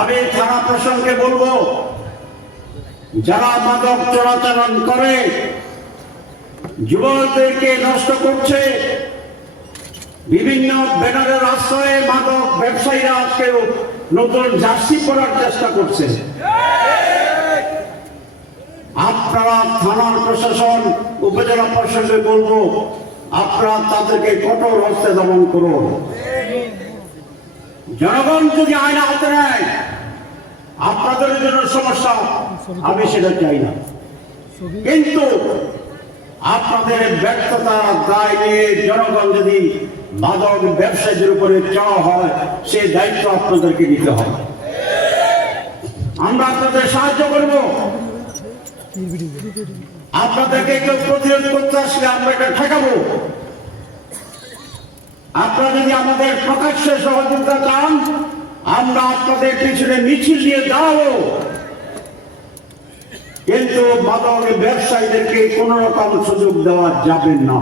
আমি থানা প্রসঙ্গে বলব, যারা মাদক চোরাচালান করে, যুবকদেরকে নষ্ট করছে, বিভিন্ন ব্যানারের আশ্রয়ে মাদক ব্যবসায়ীরা আজকেও নতুন জার্সি পরার চেষ্টা করছে। আপনারা থানার প্রশাসন, উপজেলা প্রশাসনে বলব, আপনারা তাদেরকে কঠোর হস্তে দমন করুন। জনগণ যদি আইন হাতে নেয়, আপনাদের জন্য সমস্যা, আমি সেটা চাই না। কিন্তু আপনাদের ব্যর্থতা দায় নিয়ে জনগণ যদি মাদক ব্যবসায়ীদের উপরে চড়া হয়, সে দায়িত্ব আপনাদেরকে নিতে হবে। আমরা আপনাদের সাহায্য করব। আপনাদেরকে কেউ প্রতিরোধ করতে আসলে আমরা এটা ঠেকাবো। আপনারা যদি আমাদের প্রকাশ্যে সহযোগিতা চান, আমরা আপনাদের পিছনে মিছিল দিয়ে দাঁড়াবো। কিন্তু মাদক ব্যবসায়ীদেরকে কোন রকম সুযোগ দেওয়া যাবে না।